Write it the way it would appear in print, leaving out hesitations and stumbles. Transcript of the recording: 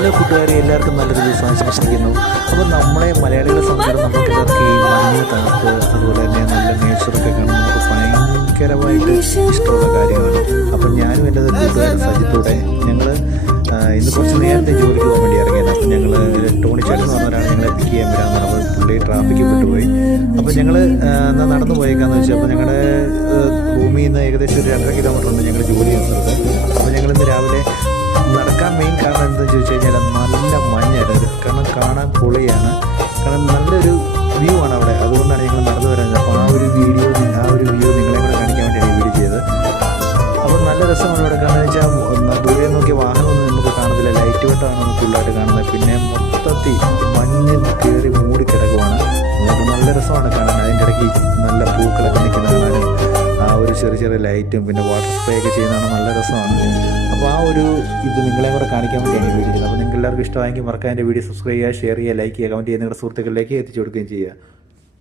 Hello കൂട്ടുകാരെ, എല്ലാവർക്കും നല്ലൊരു ദിവസം ആശംസിക്കുന്നു. അപ്പോൾ നമ്മളെ മലയാളികളെ സംബന്ധിച്ചിടത്തോളം നമുക്ക് എല്ലാവർക്കും ഈ മഞ്ഞ് തണുപ്പ് അതുപോലെ തന്നെ നല്ല നേച്ചറൊക്കെ കാണുമ്പോൾ നമുക്ക് ഭയങ്കരമായിട്ട് ഇഷ്ടമുള്ള കാര്യമാണ്. അപ്പം ഞാനും എൻ്റെ കൂട്ടുകാരൻ സജിത്തൂടെ ഞങ്ങൾ ഇന്ന് കുറച്ച് നേരത്തെ ജോലിക്ക് പോകാൻ വേണ്ടി ഇറങ്ങിയത്. അപ്പം ഞങ്ങൾ ടോണി ചേട്ടൻ എന്ന് പറഞ്ഞ ഒരാൾ ഞങ്ങളെ പിക്ക് ചെയ്യാൻ വരാമെന്ന് പറഞ്ഞപ്പോൾ പുള്ളി ട്രാഫിക്കിൽ വിട്ടുപോയി. അപ്പോൾ ഞങ്ങൾ എന്നാൽ നടന്നു പോയേക്കാന്ന് വെച്ചാൽ അപ്പോൾ ഞങ്ങളുടെ റൂമിൽ നിന്ന് ഏകദേശം ഒരു 2.5 കിലോമീറ്റർ ഉണ്ട് ഞങ്ങൾ ജോലി ചെയ്യുന്നത്. അപ്പോൾ ഞങ്ങളിന്ന് രാവിലെ നടക്കാൻ മെയിൻ കാരണം എന്താണെന്ന് ചോദിച്ചു കഴിഞ്ഞാൽ നല്ല മഞ്ഞായിരുന്നു. കാരണം കാണാൻ പൊളിയാണ്, കാരണം നല്ലൊരു വ്യൂ ആണ് അവിടെ. അതുകൊണ്ടാണ് ഞങ്ങൾ നടന്നു വരുന്നത്. അപ്പോൾ ആ ഒരു വ്യൂ നിങ്ങളെ കൂടെ കാണിക്കാൻ വേണ്ടിയാണ് ഈ വീഡിയോ ചെയ്തത്. അപ്പോൾ നല്ല രസമാണ് ഇവിടെ. കാരണം വെച്ചാൽ ദൂരെ നോക്കിയ വാഹനമൊന്നും നമുക്ക് കാണത്തില്ല, ലൈറ്റ് വെട്ടമാണ് നമുക്ക് ഉള്ളായിട്ട് കാണുന്നത്. പിന്നെ മൊത്തത്തിൽ മഞ്ഞ് കയറി മൂടിക്കിടക്കുവാണ്. നമുക്ക് നല്ല രസമാണ് കാണാൻ. അതിൻ്റെ ഇടയ്ക്ക് നല്ല പൂക്കളൊക്കെ നിൽക്കുന്ന കാണാനും ആ ഒരു ചെറിയ ചെറിയ ലൈറ്റും പിന്നെ വാട്ടർ സ്പ്രേ ഒക്കെ ചെയ്യുന്നതാണ് നല്ല രസമാണ്. അപ്പോൾ ആ ഒരു ഇത് നിങ്ങളെ കൂടെ കാണിക്കാൻ വേണ്ടിയാണ് ഈ വീഡിയോ ചെയ്യുന്നത്. അപ്പോൾ നിങ്ങൾക്ക് എല്ലാവർക്കും ഇഷ്ടമായെങ്കിൽ മറക്കാൻ എൻ്റെ വീഡിയോ സബ്സ്ക്രൈബ് ചെയ്യുക, ഷെയർ ചെയ്യുക, ലൈക്ക് ചെയ്യുക, കമൻറ്റ് ചെയ്യുക, നിങ്ങളുടെ സുഹൃത്തുക്കളിലേക്ക് എത്തിച്ചു കൊടുക്കുകയും ചെയ്യുക.